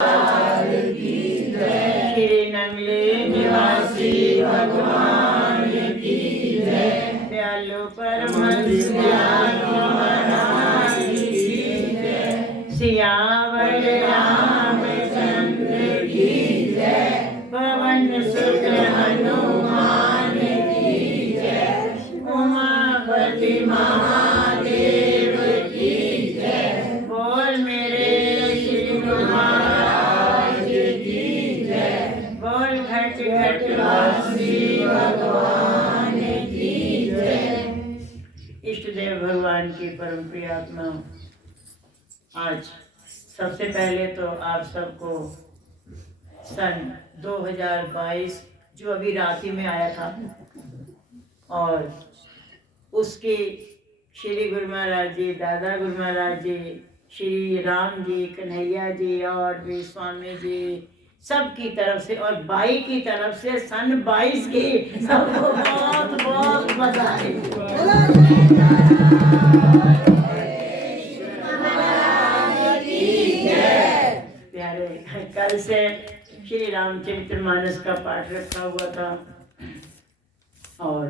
श्री नंगले निवासी भगवान की जय। दयालु परमहंस महाराज की जय। सियावर रामचंद्र की जय। पवन सुत हनुमान की जय। उमापति महादेव की जय। बोल मेरे श्री महाराज की जय। बोल घट घट वासी भगवान की जय। इष्ट देव भगवान की परम प्रिय आत्मा, आज सबसे पहले तो आप सबको सन 2022 जो अभी रात्रि में आया था और उसके श्री गुरु महाराज जी, दादा गुरु महाराज जी, श्री राम जी, कन्हैया जी और भी स्वामी जी सब की तरफ से और बाई की तरफ से सन 22 की सबको बहुत बहुत बधाई। प्यारे, कल से श्री रामचरितमानस का पाठ रखा हुआ था और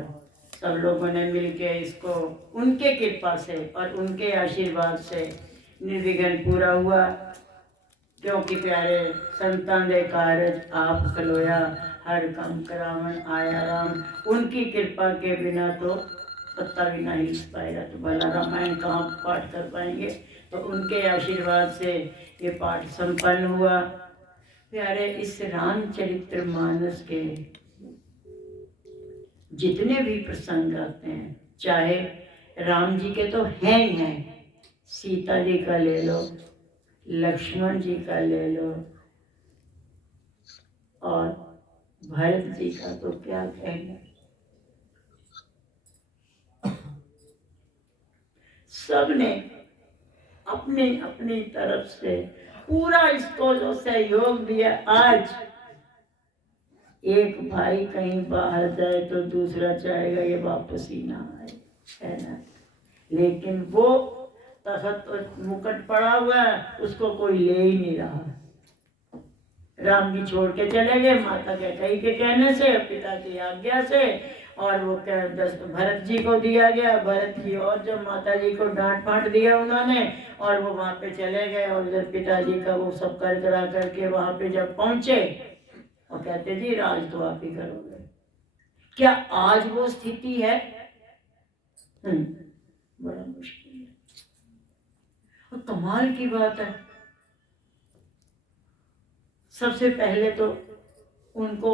सब लोगों ने मिलके इसको उनके कृपा से और उनके आशीर्वाद से निर्विघ्न पूरा हुआ। क्योंकि प्यारे संतान दे कारज आप खलोया, हर काम करावन आया राम। उनकी कृपा के बिना तो पत्ता भी नहीं हिल पाएगा, तो भला रामायण कहाँ पाठ कर पाएंगे। तो उनके आशीर्वाद से ये पाठ संपन्न हुआ। प्यारे, इस रामचरितमानस के जितने भी प्रसंग आते हैं, चाहे राम जी के तो हैं ही हैं, सीता जी का ले लो, लक्ष्मण जी का ले लो और भरत जी का तो क्या कहना। सबने अपनी अपनी तरफ से पूरा इसको जो सहयोग दिया। आज एक भाई कहीं बाहर जाए तो दूसरा चाहेगा ये वापस ही ना आए, है ना। लेकिन वो तखत मुकुट पड़ा हुआ है, उसको कोई ले ही नहीं रहा। राम जी छोड़ के चले गए माता कैकेयी के कहने से, पिता की आज्ञा से, और वो भरत जी को दिया गया। भरत जी और जब माता जी को डांट फाट दिया उन्होंने, और वो वहाँ पे चले गए और जब पिताजी का वो सब कर करा करके वहाँ पे जब पहुँचे और कहते जी राज तो आप ही करोगे। क्या आज वो स्थिति है? बड़ा मुश्किल है। और कमाल की बात है, सबसे पहले तो उनको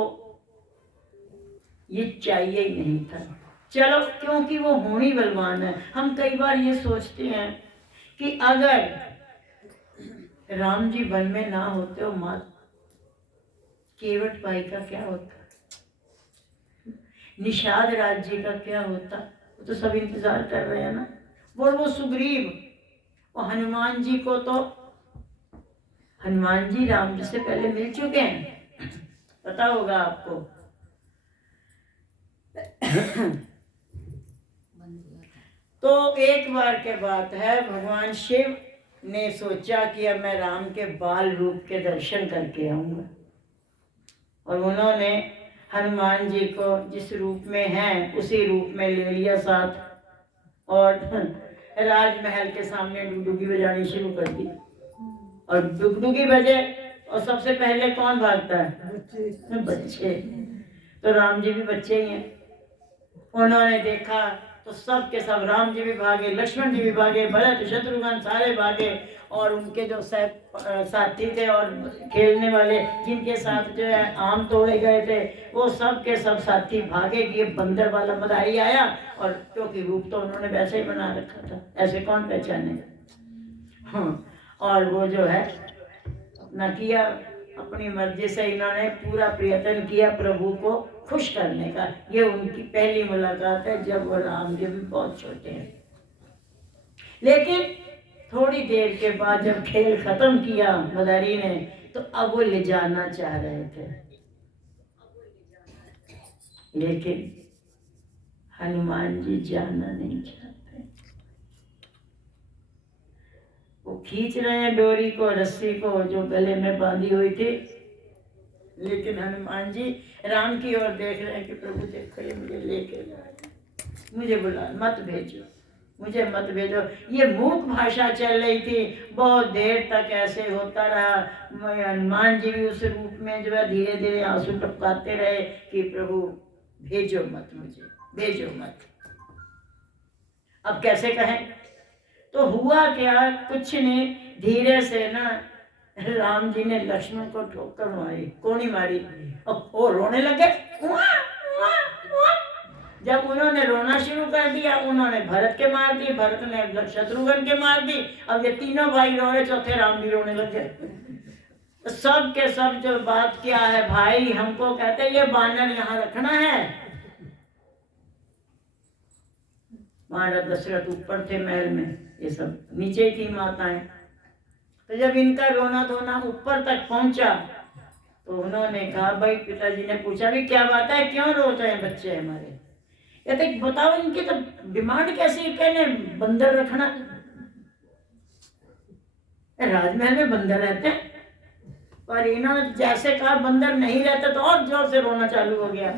ये चाहिए ही नहीं था। चलो, क्योंकि वो होनी बलवान है। हम कई बार ये सोचते हैं कि अगर राम जी वन में ना होते हो, माँ केवट बाई का क्या होता, निषाद राज जी का क्या होता। वो तो सब इंतजार कर रहे हैं ना। वो सुग्रीव, वो हनुमान जी को तो हनुमान जी राम जी से पहले मिल चुके हैं, पता होगा आपको। तो एक बार के बात है, भगवान शिव ने सोचा कि अब मैं राम के बाल रूप के दर्शन करके आऊंगा। और उन्होंने हनुमान जी को जिस रूप में हैं उसी रूप में ले लिया साथ, और राजमहल के सामने डुगडुगी बजानी शुरू कर दी। और डुगडुगी बजे और सबसे पहले कौन भागता है? बच्चे। तो राम जी भी बच्चे ही हैं। उन्होंने देखा तो सब के सब, राम जी भी भागे, लक्ष्मण जी भी भागे, भरत शत्रुघ्न सारे भागे। और उनके जो साथी थे और खेलने वाले जिनके साथ जो है आम तोड़े गए थे, वो सब के सब साथी भागे कि ये बंदर वाला मदारी आया। और क्योंकि रूप तो उन्होंने वैसे ही बना रखा था, ऐसे कौन पहचाने। हाँ, और वो जो है अपना किया, अपनी मर्जी से इन्होंने पूरा प्रयत्न किया प्रभु को खुश करने का। ये उनकी पहली मुलाकात है जब वो राम जी भी बहुत छोटे हैं। लेकिन थोड़ी देर के बाद जब खेल खत्म किया मदारी ने, तो अब वो ले जाना चाह रहे थे, लेकिन हनुमान जी जाना नहीं चाहते। वो खींच रहे हैं डोरी को, रस्सी को जो गले में बांधी हुई थी, लेकिन हनुमान जी राम की ओर देख रहे हैं कि प्रभु देखो ये मुझे लेके जा रहे हैं, मुझे बुला, मत भेजो, मुझे मत भेजो। ये मूक भाषा चल रही थी, बहुत देर तक ऐसे होता रहा। हनुमान जी भी उस रूप में जो है धीरे धीरे आंसू टपकाते रहे कि प्रभु भेजो मत, मुझे भेजो मत। अब कैसे कहें? तो हुआ क्या, कुछ नहीं, धीरे से ना राम जी ने लक्ष्मण को ठोकर मारी, कोनी मारी, और वो रोने लगे। जब उन्होंने रोना शुरू कर दिया, उन्होंने भरत के मार दी, भरत ने शत्रुघ्न के मार दी। अब ये तीनों भाई रो रहे, चौथे राम भी रोने लगे। सब के सब जो बात किया है, भाई हमको कहते ये बानर यहाँ रखना है। महाराज दशरथ ऊपर थे महल में, ये सब नीचे थी माताएं। तो जब इनका रोना धोना ऊपर तक पहुंचा तो उन्होंने कहा, भाई पिताजी ने पूछा भी क्या बात है, क्यों रोते हैं बच्चे हमारे? कहते बताओ इनकी तो डिमांड कैसी, कहने बंदर रखना। राजमहल में बंदर रहते हैं, पर इन्होंने जैसे कहा बंदर नहीं रहते तो और जोर से रोना चालू हो गया।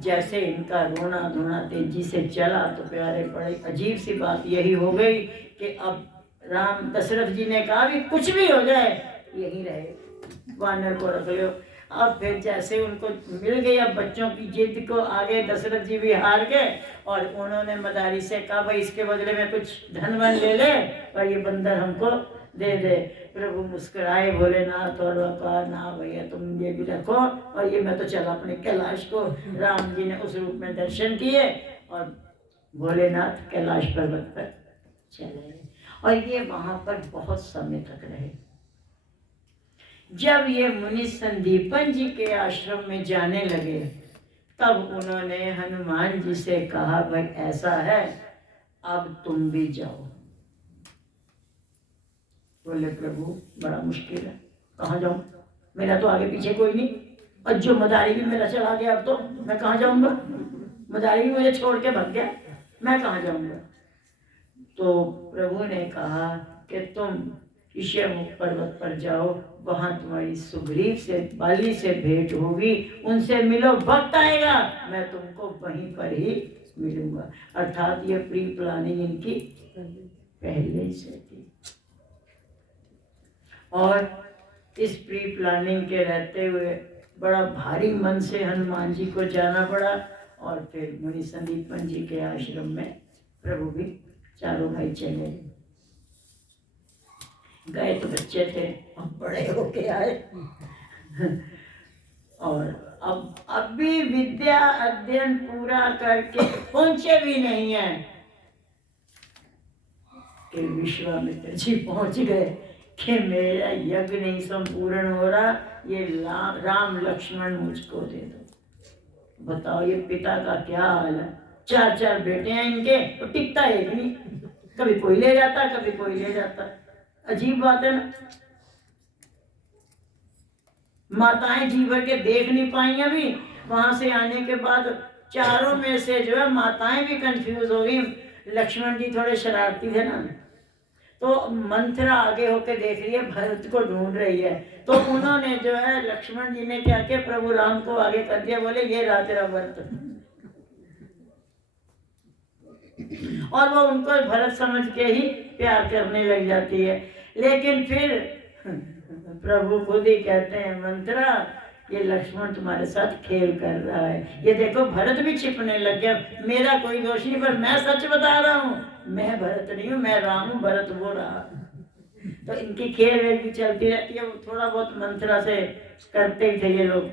जैसे इनका रोना धोना तेजी से चला तो प्यारे बड़ी अजीब सी बात यही हो गई कि अब राम दशरथ जी ने कहा भी कुछ भी हो जाए यही रहे, वानर को रख लो। अब फिर जैसे उनको मिल गई अब बच्चों की जिद को आगे दशरथ जी भी हार गए और उन्होंने मदारी से कहा भाई इसके बदले में कुछ धन वन ले ले और ये बंदर हमको दे दे। प्रभु मुस्कुराए भोलेनाथ और कहा ना भैया तुम ये भी रखो, और ये मैं तो चला अपने कैलाश को। राम जी ने उस रूप में दर्शन किए और भोलेनाथ कैलाश पर्वत पर चले और ये वहां पर बहुत समय तक रहे। जब ये मुनि संदीपन जी के आश्रम में जाने लगे तब उन्होंने हनुमान जी से कहा भाई ऐसा है अब तुम भी जाओ। बोले प्रभु बड़ा मुश्किल है, कहाँ जाऊं, मेरा तो आगे पीछे कोई नहीं, और जो मदारी भी मेरा चला गया अब तो मैं कहाँ जाऊंगा, मदारी भी मुझे छोड़ के भाग गया, मैं कहाँ जाऊंगा। तो प्रभु ने कहा कि तुम ऋष्यमुख पर्वत पर जाओ, वहां तुम्हारी सुग्रीव से बाली से भेंट होगी, उनसे मिलो, वक्त आएगा मैं तुमको वहीं पर ही मिलूंगा। अर्थात ये प्री प्लानिंग इनकी पहले से थी और इस प्री प्लानिंग के रहते हुए बड़ा भारी मन से हनुमान जी को जाना पड़ा और फिर मुनि संदीपन जी के आश्रम में प्रभु भी चारों भाई चले गए। तो बच्चे थे, अब बड़े होके आए और अब भी विद्या अध्ययन पूरा करके पहुंचे भी नहीं है कि विश्वामित्र जी पहुंच गए कि मेरा यज्ञ नहीं संपूर्ण हो रहा, ये राम लक्ष्मण मुझको दे दो। बताओ ये पिता का क्या हाल है, चार चार बेटे हैं इनके तो टिकता एक नहीं, कभी कोई ले जाता कभी कोई ले जाता। अजीब बात है ना। माताएं जी भर के देख नहीं पाई अभी, वहां से आने के बाद चारों में से जो है माताएं भी कंफ्यूज हो गई। लक्ष्मण जी थोड़े शरारती थे ना, तो मंथरा आगे होके देख रही है, भरत को ढूंढ रही है। तो उन्होंने जो है लक्ष्मण जी ने क्या किया, प्रभु राम को आगे कर दिया, बोले ये रहा तेरा व्रत, और वो उनको भरत समझ के ही प्यार करने लग जाती है। लेकिन फिर प्रभु खुद ही कहते हैं मंथरा ये लक्ष्मण तुम्हारे साथ खेल कर रहा है, ये देखो भरत भी छिपने लग गया, मेरा कोई दोष नहीं, पर मैं सच बता रहा हूँ, मैं भरत नहीं हूँ, मैं राम हूँ, भरत वो रहा। तो इनकी खेल वेल भी चलती रहती है, थोड़ा बहुत मंथरा से करते ही थे ये लोग।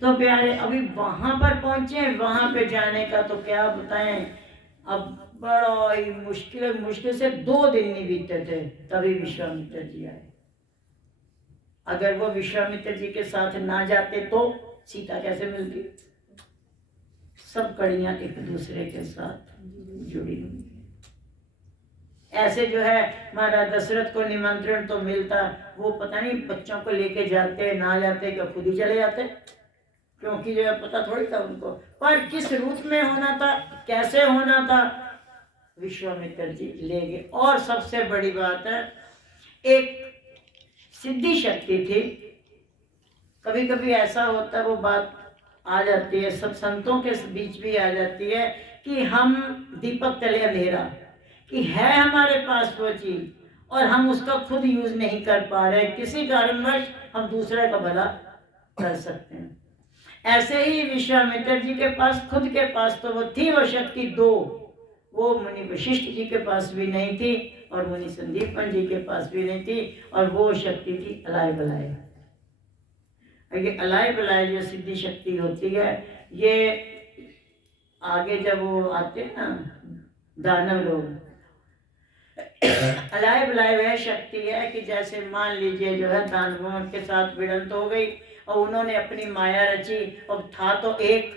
तो प्यारे अभी वहां पर पहुंचे, वहां पे जाने का तो क्या बताएं, अब बड़ा ही मुश्किल से 2 दिन नहीं बीते थे तभी विश्वामित्र जी आए। अगर वो विश्वामित्र जी के साथ ना जाते तो सीता कैसे मिलती। सब कड़ियां एक दूसरे के साथ जुड़ी हुई। ऐसे जो है महाराज दशरथ को निमंत्रण तो मिलता, वो पता नहीं बच्चों को लेके जाते ना जाते, क्या खुद ही चले जाते, क्योंकि जो है पता थोड़ी था उनको। पर किस रूप में होना था, कैसे होना था, विश्वामित्र जी ले गए। और सबसे बड़ी बात है, एक सिद्धि शक्ति थी। कभी कभी ऐसा होता है, वो बात आ जाती है, सब संतों के बीच भी आ जाती है कि हम दीपक तले अंधेरा, कि है हमारे पास वो चीज और हम उसका खुद यूज नहीं कर पा रहे, किसी कारणवश हम दूसरे का भला कर सकते हैं। ऐसे ही विश्वामित्र जी के पास, खुद के पास तो वो थी वो शक्ति दो, वो मुनि वशिष्ठ जी के पास भी नहीं थी और मुनि संदीपन जी के पास भी नहीं थी, और वो शक्ति थी अलाय बलाय। ये अलाय बलाय जो सिद्धि शक्ति होती है, ये आगे जब वो आते हैं ना दानव लोग, अलाय बलाय वह शक्ति है कि जैसे मान लीजिए जो है दानवों के साथ भिड़ंत हो गई और उन्होंने अपनी माया रची, और था तो एक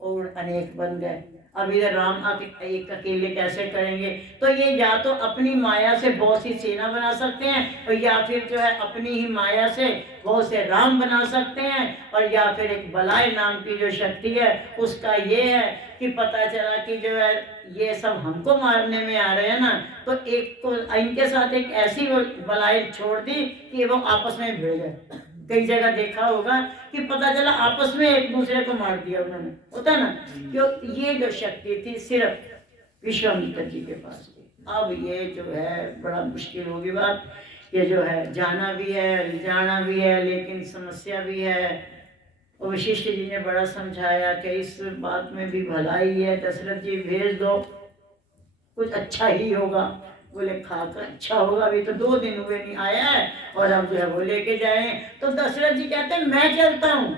और अनेक बन गए। अब इधर राम एक अकेले कैसे करेंगे, तो ये या तो अपनी माया से बहुत सी सेना बना सकते हैं, और या फिर जो है अपनी ही माया से बहुत से राम बना सकते हैं, और या फिर एक बलाय नाम की जो शक्ति है उसका ये है कि पता चला कि जो है ये सब हमको मारने में आ रहे हैं ना, तो एक को इनके साथ एक ऐसी बलाय छोड़ दी कि वो आपस में भिड़ गए। कई जगह देखा होगा कि पता चला आपस में एक दूसरे को मार दिया उन्होंने, होता ना, क्यों? ये जो शक्ति थी सिर्फ विश्वामित्र जी के पास थी। अब ये जो है बड़ा मुश्किल होगी बात, ये जो है जाना भी है जाना भी है, लेकिन समस्या भी है। और वशिष्ठ जी ने बड़ा समझाया कि इस बात में भी भलाई है, दशरथ जी भेज दो, कुछ अच्छा ही होगा। बोले खाकर अच्छा होगा, अभी तो 2 दिन हुए नहीं आया है और अब जो है वो लेके जाए। तो दशरथ जी कहते हैं मैं चलता हूँ,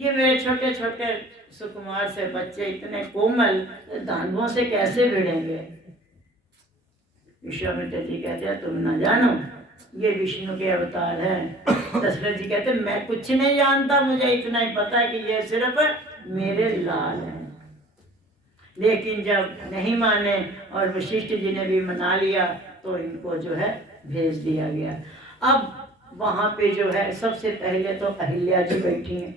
ये मेरे छोटे छोटे सुकुमार से बच्चे इतने कोमल दानवों से कैसे भिड़ेंगे। विश्वामित्र जी कहते हैं तुम ना जानो, ये विष्णु के अवतार हैं। दशरथ जी कहते हैं मैं कुछ नहीं जानता, मुझे इतना ही पता है कि ये सिर्फ मेरे लाल हैं। लेकिन जब नहीं माने और वशिष्ठ जी ने भी मना लिया तो इनको जो है भेज दिया गया। अब वहां पे जो है सबसे पहले तो अहिल्या जी बैठी हैं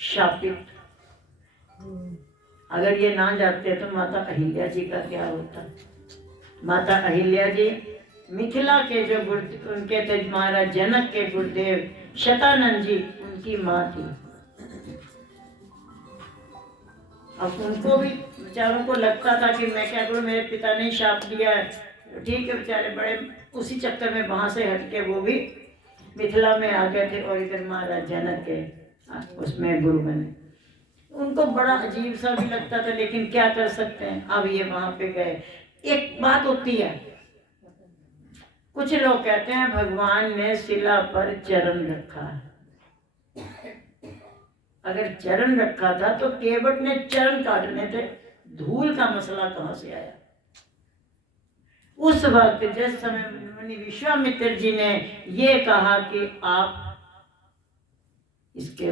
शापित। अगर ये ना जाते तो माता अहिल्या जी का क्या होता। माता अहिल्या जी मिथिला के जो उनके थे महाराज जनक के गुरुदेव शतानंद जी, उनकी माँ थी। अब उनको भी बेचारों को लगता था कि मैं क्या करूं, मेरे पिता ने शाप दिया है, ठीक है। बेचारे बड़े उसी चक्कर में वहां से हटके वो भी मिथिला में आ गए थे और इधर महाराज जनक के उसमें गुरु बने। उनको बड़ा अजीब सा भी लगता था, लेकिन क्या कर सकते हैं। अब ये वहां पे गए। एक बात होती है, कुछ लोग कहते हैं भगवान ने शिला पर चरण रखा। अगर चरण रखा था तो केवट ने चरण काटने थे, धूल का मसला कहां से आया। उस वक्त जिस समय मुनि विश्वामित्र जी ने ये कहा कि आप इसके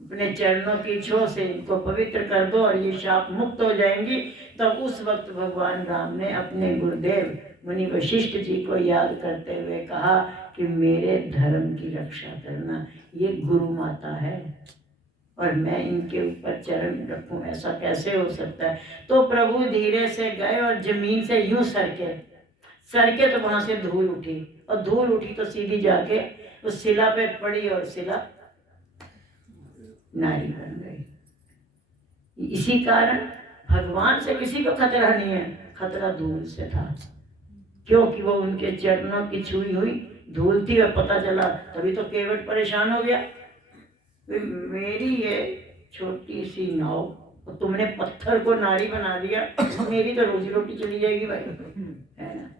अपने चरणों की छो से इनको पवित्र कर दो और ये शाप मुक्त हो जाएंगी, तब उस वक्त भगवान राम ने अपने गुरुदेव मुनि वशिष्ठ जी को याद करते हुए कहा कि मेरे धर्म की रक्षा करना, ये गुरु माता है और मैं इनके ऊपर चरण रखूं, ऐसा कैसे हो सकता है। तो प्रभु धीरे से गए और जमीन से यूं सरके तो वहां से धूल उठी, और धूल उठी तो सीधी जाके उस शिला पे पड़ी और शिला नारी बन गई। इसी कारण भगवान से किसी को खतरा नहीं है, खतरा धूल से था, क्योंकि वो उनके चरणों की छुई हुई धूल थी। और पता चला तभी तो केवट परेशान हो गया, मेरी ये छोटी सी नाव और तुमने पत्थर को नारी बना दिया, मेरी तो रोजी रोटी चली जाएगी भाई, है ना।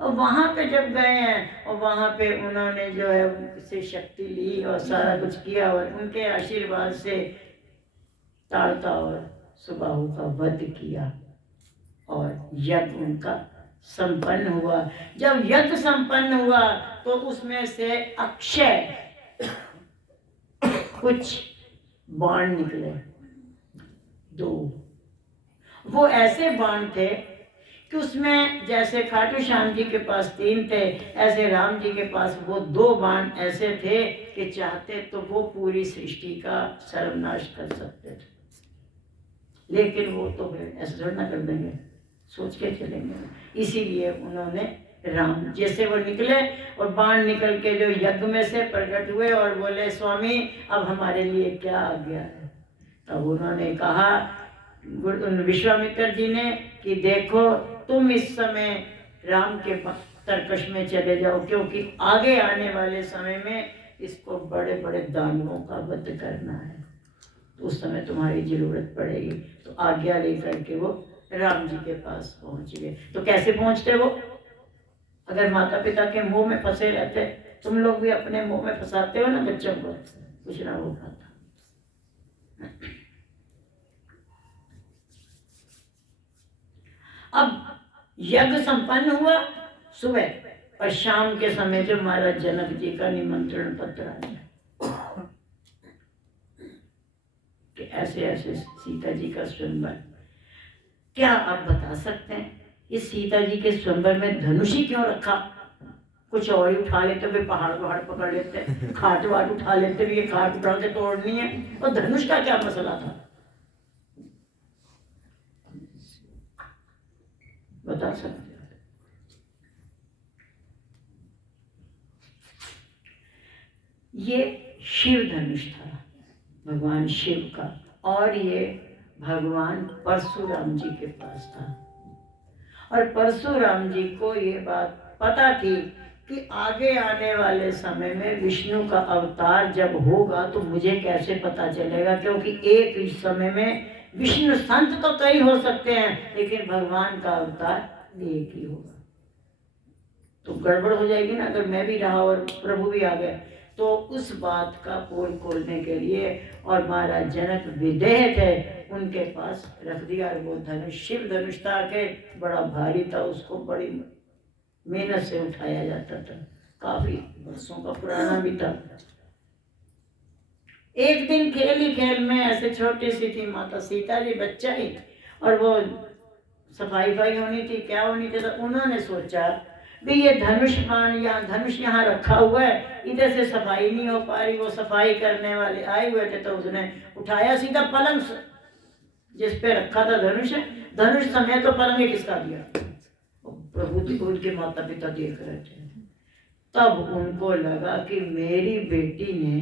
और वहां पे जब गए हैं और वहां पे उन्होंने जो है उनसे शक्ति ली और सारा कुछ किया, और उनके आशीर्वाद से ताड़का और सुबाहु का वध किया और यज्ञ उनका संपन्न हुआ। जब यज्ञ संपन्न हुआ तो उसमें से अक्षय कुछ बाण निकले, 2। वो ऐसे बाण थे कि उसमें जैसे खाटू श्याम जी के पास 3 थे, ऐसे राम जी के पास वो 2 बाण ऐसे थे कि चाहते तो वो पूरी सृष्टि का सर्वनाश कर सकते थे। लेकिन वो तो फिर ऐसा थोड़ा ना कर देंगे, सोच के चलेंगे। इसीलिए उन्होंने राम जैसे वो निकले और बाण निकल के जो यज्ञ में से प्रकट हुए और बोले स्वामी अब हमारे लिए क्या आज्ञा है। तब उन्होंने कहा विश्वामित्र जी ने कि देखो तुम इस समय राम के तरकश में चले जाओ, क्योंकि आगे आने वाले समय में इसको बड़े बड़े दानवों का वध करना है, तो उस समय तुम्हारी जरूरत पड़ेगी। तो आज्ञा लेकर के वो राम जी के पास पहुंच गए। तो कैसे पहुंचते वो? अगर माता पिता के मुंह में फंसे रहते, तुम लोग भी अपने मुंह में फंसाते हो ना बच्चों को, कुछ ना हो पाता। अब यज्ञ संपन्न हुआ सुबह, और शाम के समय जो महाराज जनक जी का निमंत्रण पत्र आया कि ऐसे ऐसे सीता जी का स्वयंवर। क्या आप बता सकते हैं इस सीता जी के स्वयंवर में धनुष ही क्यों रखा? कुछ और ही उठा लेते, वे पहाड़ पकड़ लेते, खाट वाट उठा लेते, भी ये खाट उठा के तोड़नी है, और धनुष का क्या मसला था? बता सकते? ये शिव धनुष था भगवान शिव का, और ये भगवान परशुराम जी के पास था। और परशुराम जी को ये बात पता थी कि आगे आने वाले समय में विष्णु का अवतार जब होगा तो मुझे कैसे पता चलेगा, क्योंकि एक ही समय में विष्णु संत तो कई हो सकते हैं, लेकिन भगवान का अवतार एक ही होगा। तो गड़बड़ हो जाएगी ना अगर मैं भी रहा और प्रभु भी आ गए। तो उस बात का पोल खोलने के लिए, और महाराज जनक विदेह थे, उनके पास रख दिया। वो धनुष शिव धनुष था के बड़ा भारी था, उसको बड़ी मेहनत से उठाया जाता था, काफी वर्षों का पुराना भी था। एक दिन खेल ही खेल में ऐसे छोटी सी थी माता सीता जी, बच्चा ही, और वो सफाई होनी थी, क्या होनी थी, तो उन्होंने सोचा भी ये धनुष बाण या धनुष यहाँ रखा हुआ है, इधर से सफाई नहीं हो पा रही। वो सफाई करने वाले आए हुए थे, तो उसने उठाया सीधा पलंग से, जिस पे रखा था धनुष, धनुष समय तो पलंग किसका दिया? प्रभु जी को उनके माता पिता देख रहे थे। तब उनको लगा कि मेरी बेटी ने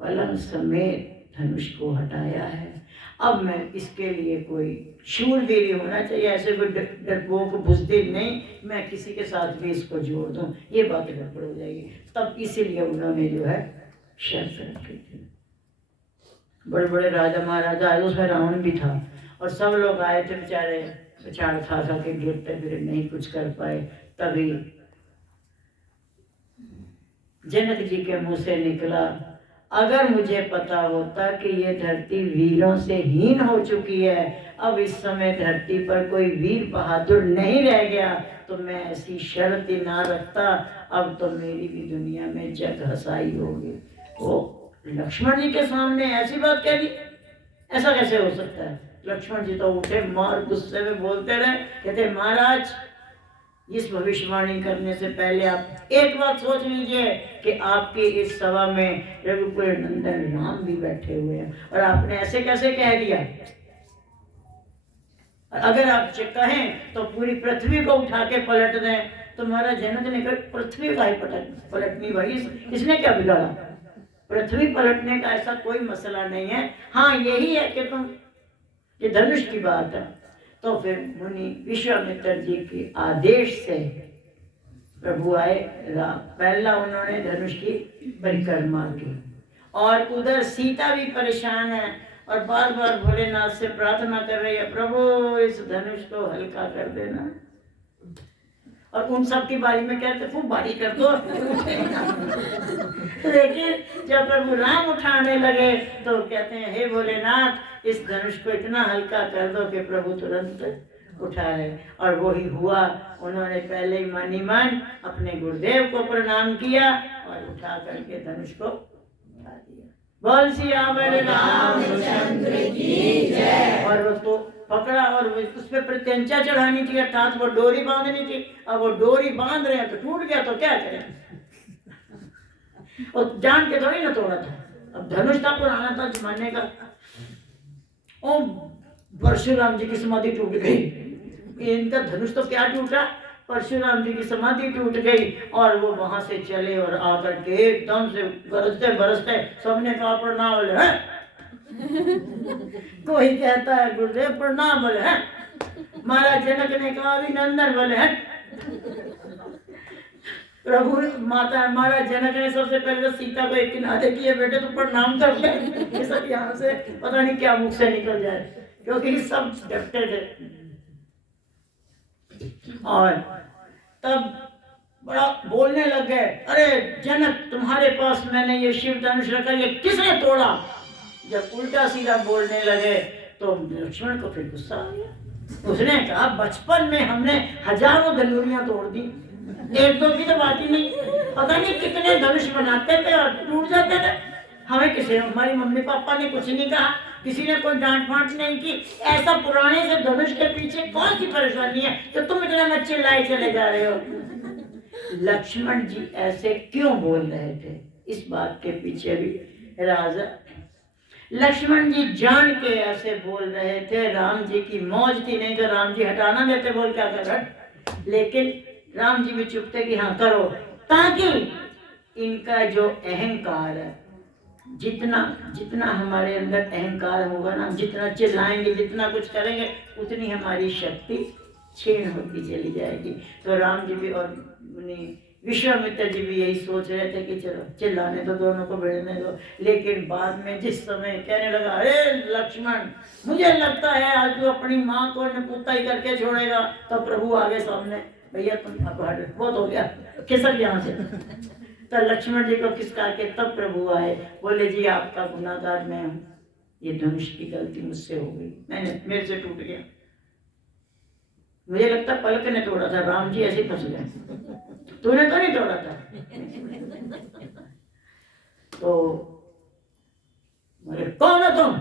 पलंग समेत धनुष को हटाया है, अब मैं इसके लिए कोई शूरवीर होना चाहिए, ऐसे कोई डरपोक बुज़दिल नहीं, मैं किसी के साथ भी इसको जोड़ दूं, ये बात गड़बड़ हो जाएगी। तब इसीलिए उन्होंने जो है शर्त रखी थी। बड़े बड़े राजा महाराजा आए, उसमें रावण भी था, और सब लोग आए थे बेचारे, पछाड़ खा के गिरते फिर नहीं कुछ कर पाए। तभी जनक जी के मुंह से निकला, अगर मुझे पता होता कि ये धरती वीरों से हीन हो चुकी है, अब इस समय धरती पर कोई वीर बहादुर नहीं रह गया, तो मैं ऐसी शर्त ही ना रखता, अब तो मेरी भी दुनिया में जग हसाई होगी। वो लक्ष्मण जी के सामने ऐसी बात कह दी, ऐसा कैसे हो सकता है? लक्ष्मण जी तो उठे, मार गुस्से में बोलते रहे, कहते महाराज इस भविष्यवाणी करने से पहले आप एक बात सोच लीजिए कि आपकी इस सभा में रघुकुल नंदन राम भी बैठे हुए हैं, और आपने ऐसे कैसे कह दिया? अगर आप कहें तो पूरी पृथ्वी को उठा के पलट दें, तो महाराज जनक ने कहा पृथ्वी का ही पलटनी भाई, इसने क्या बिगाड़ा? पृथ्वी पलटने का ऐसा कोई मसला नहीं है। हाँ यही है कि तुम, ये धनुष की बात है। तो फिर मुनि विश्वामित्र जी के आदेश से प्रभु आए, पहला उन्होंने धनुष की परिक्रमा की, और उधर सीता भी परेशान है और बार बार भोलेनाथ से प्रार्थना कर रही है, प्रभु इस धनुष को हल्का कर देना। और उन सब की बारी में कहते खूब भारी कर दो लेकिन जब प्रभु राम उठाने लगे तो कहते हैं हे भोलेनाथ इस धनुष को इतना हल्का कर दो कि प्रभु तुरंत उठा रहे। और वो ही हुआ, उन्होंने पहले ही मन ही मन अपने गुरुदेव को प्रणाम किया और उठा करके धनुष को उठा दिया। बोल सियावर रामचंद्र की जय। और वो तो पकड़ा और उस पर प्रत्यंचा चढ़ानी थी, अर्थात वो डोरी बांधनी थी। अब वो डोरी बांध रहे हैं तो टूट गया तो क्या करें, और जान के थोड़ी ना तोड़ा था, अब धनुष था पुराना था जमाने का, ओ परशुराम जी की समाधि टूट गई। इनका धनुष तो क्या टूटा, परशुराम जी की समाधि टूट गई। और वो वहां से चले और आकर के एकदम से गरजते बरसते सबने कहा प्रणाम बोले हैं। कोई कहता है गुरुदेव प्रणाम बोले हैं। महाराज जनक ने कहा अभिनंदन बोले हैं। प्रभु माता महाराज जनक ने सबसे पहले तो सीता को एक किनारे किए, बेटे तो प्रणाम कर ले। ये सब यहाँ से पता नहीं क्या मुख से निकल जाए, क्योंकि सब डरते थे। और तब बड़ा बोलने लग गए, अरे जनक तुम्हारे पास मैंने ये शिव धनुष रखा, ये किसने तोड़ा। जब उल्टा सीधा बोलने लगे तो लक्ष्मण को फिर गुस्सा आ गया। उसने कहा बचपन में हमने हजारों धनुरियां तोड़ दी, एक दो की तो बात ही नहीं, पता नहीं कितने धनुष बनाते थे और टूट जाते थे। हमें किसी हमारी मम्मी पापा ने कुछ नहीं कहा, किसी ने कोई डांट फांट नहीं की। ऐसा पुराने से धनुष के पीछे कौन सी परेशानी है तो तुम इतना मत चिल्लाए चले जा रहे हो। लक्ष्मण जी ऐसे क्यों बोल रहे थे, इस बात के पीछे भी राज। लक्ष्मण जी जान के ऐसे बोल रहे थे, राम जी की मौज थी, नहीं तो राम जी हटाना देते, बोल क्या कर। लेकिन राम जी भी चुप थे कि हाँ करो, ताकि इनका जो अहंकार है, जितना जितना हमारे अंदर अहंकार होगा ना, जितना चिल्लाएंगे, जितना कुछ करेंगे, उतनी हमारी शक्ति क्षीण होती चली जाएगी। तो राम जी भी और विश्वामित्र जी भी यही सोच रहे थे कि चलो चिल्लाने तो दोनों को भिड़ने दो। लेकिन बाद में जिस समय कहने लगा, अरे लक्ष्मण मुझे लगता है आज तू अपनी माँ को नपुंसक करके छोड़ेगा, तो प्रभु आगे सामने, भैया तुम अब हट, बहुत हो गया, खिसक यहाँ से। तो लक्ष्मण जी को खिसका के तब प्रभु आए, बोले जी आपका गुनाहगार मैं हूँ, ये धनुष की गलती मुझसे हो गई, मेरे से टूट गया, मुझे लगता पलक ने तोड़ा था, राम जी ऐसे फंस गए, तूने तो नहीं तोड़ा था। तो बोले कौन हो तुम,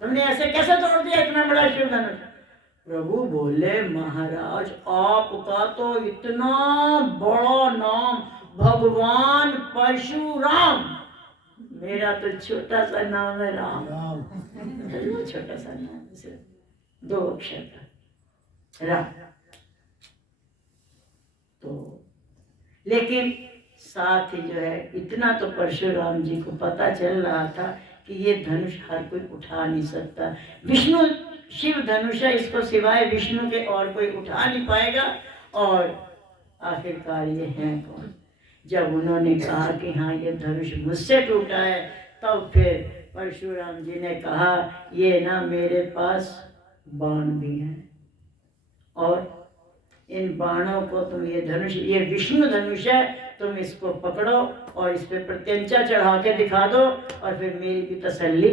तुमने ऐसे कैसे तोड़ दिया इतना बड़ा शिव धनुष। प्रभु बोले महाराज आपका तो इतना बड़ा नाम भगवान परशुराम, मेरा तो छोटा सा नाम है राम। छोटा सा नाम है, 2 अक्षर का राम। तो लेकिन साथ ही जो है इतना तो परशुराम जी को पता चल रहा था कि ये धनुष हर कोई उठा नहीं सकता, विष्णु शिव धनुष है, इसको सिवाय विष्णु के और कोई उठा नहीं पाएगा। और आखिरकार ये हैं कौन। जब उन्होंने कहा कि हाँ ये धनुष मुझसे टूटा है, तब फिर परशुराम जी ने कहा ये ना मेरे पास बाण भी हैं, और इन बाणों को तुम, ये धनुष ये विष्णु धनुष है, तुम इसको पकड़ो और इस पे प्रत्यंचा चढ़ा के दिखा दो, और फिर मेरी भी तसल्ली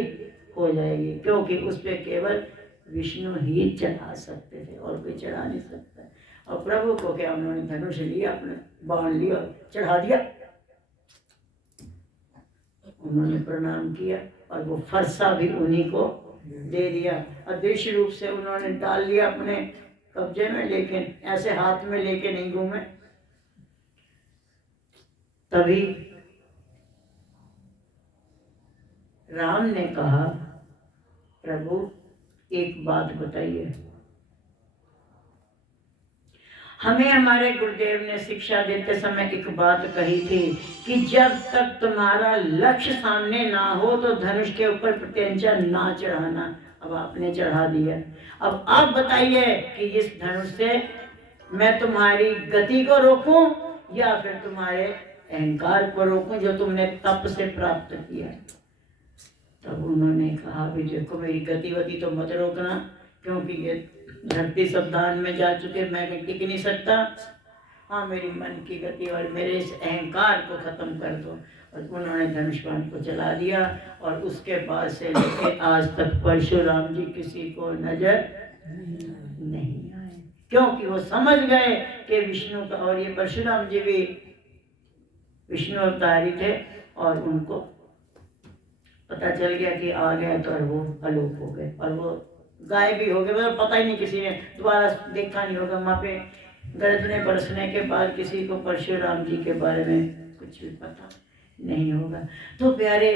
हो जाएगी, क्योंकि उस पे केवल विष्णु ही चढ़ा सकते थे और कोई चढ़ा नहीं सकता। और प्रभु को क्या, उन्होंने धनुष लिया, अपने बाण लिया और चढ़ा दिया, उन्होंने प्रणाम किया और वो फरसा भी उन्हीं को दे दिया। अदृश्य रूप से उन्होंने डाल लिया अपने कब्जे में, लेकिन ऐसे हाथ में लेके नहीं घूमे। तभी राम ने कहा प्रभु एक बात बताइए, हमें हमारे गुरुदेव ने शिक्षा देते समय एक बात कही थी कि जब तक तुम्हारा लक्ष्य सामने ना हो तो धनुष के ऊपर प्रत्यंचा ना चढ़ाना। अब आपने चढ़ा दिया, अब आप बताइए कि इस धनुष से मैं तुम्हारी गति को रोकूं या फिर तुम्हारे अहंकार को रोकूं जो तुमने तप से प्राप्त किया। तब उन्होंने कहा भी देखो मेरी गतिविधि तो मत रोकना, क्योंकि ये धरती सावधान में जा चुके, मैं टिक नहीं सकता। हाँ मेरी मन की गति और मेरे इस अहंकार को खत्म कर दो। और उन्होंने धनुष बाण को चला दिया, और उसके बाद से लेकर आज तक परशुराम जी किसी को नजर नहीं आए, क्योंकि वो समझ गए कि विष्णु का, और ये परशुराम जी भी विष्णु अवतारी थे, और उनको पता चल गया कि आ गया, तो और वो अलोप हो गए और वो गायब भी हो गए। मतलब पता ही नहीं, किसी ने दोबारा देखा नहीं होगा। वहाँ पे गरजने बरसने के बाद किसी को परशुराम जी के बारे में कुछ भी पता नहीं होगा। तो प्यारे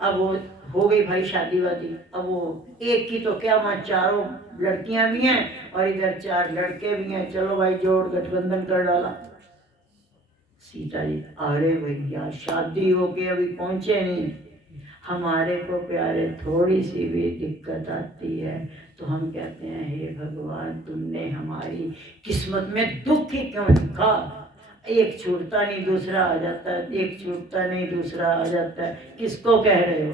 अब वो हो गई भाई शादी वादी। अब वो एक की तो क्या, वहाँ चारों लड़कियां भी हैं और इधर 4 लड़के भी हैं। चलो भाई जोड़ गठबंधन कर डाला। सीता जी, अरे भैया शादी हो के अभी पहुंचे नहीं, हमारे को प्यारे थोड़ी सी भी दिक्कत आती है तो हम कहते हैं हे भगवान तुमने हमारी किस्मत में दुख ही क्यों लिखा। एक छूटता नहीं दूसरा आ जाता है, एक छूटता नहीं दूसरा आ जाता है। किसको कह रहे हो?